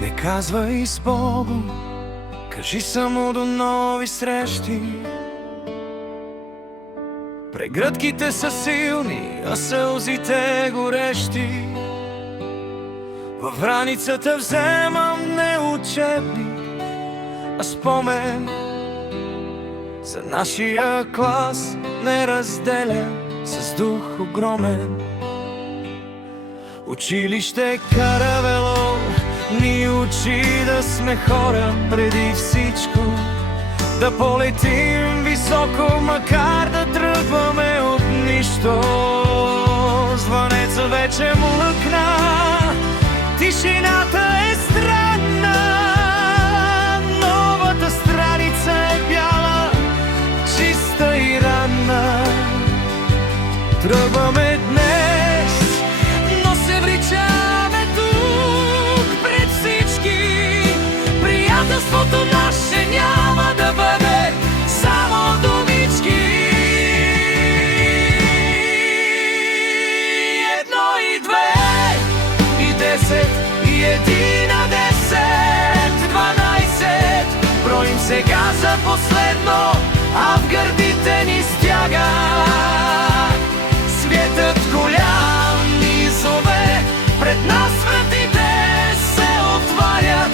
Не казвай с Богом, кажи само до нови срещи. Прегръдките са силни, а сълзите горещи. Във раницата вземам не учебник, а спомен за нашия клас, неразделен с дух огромен. Училище Каравело ни учи да сме хора преди всичко, да полетим високо, макар да тръгваме от нищо. Звънеца вече млъкна, тишината е странна, новата страница е бяла, чиста и ранна. Тръгваме днес, но се вричаме тук пред всички. Приятелството наше няма да бъде само думички. Едно и две, и 10, и 1 на 10, 12. Броим сега за последно, а в гърдите ни стяга. Светът голям ни зове, пред нас вратите се отварят.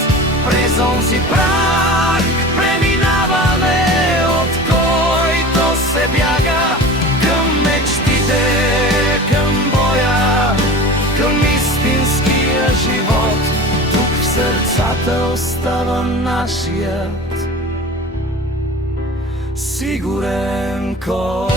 През онзи праг преминаваме, от който се бяга. Към мечтите, към боя, към истинския живот. Тук в сърцата остава нашият сигурен код.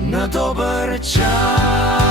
На добър час.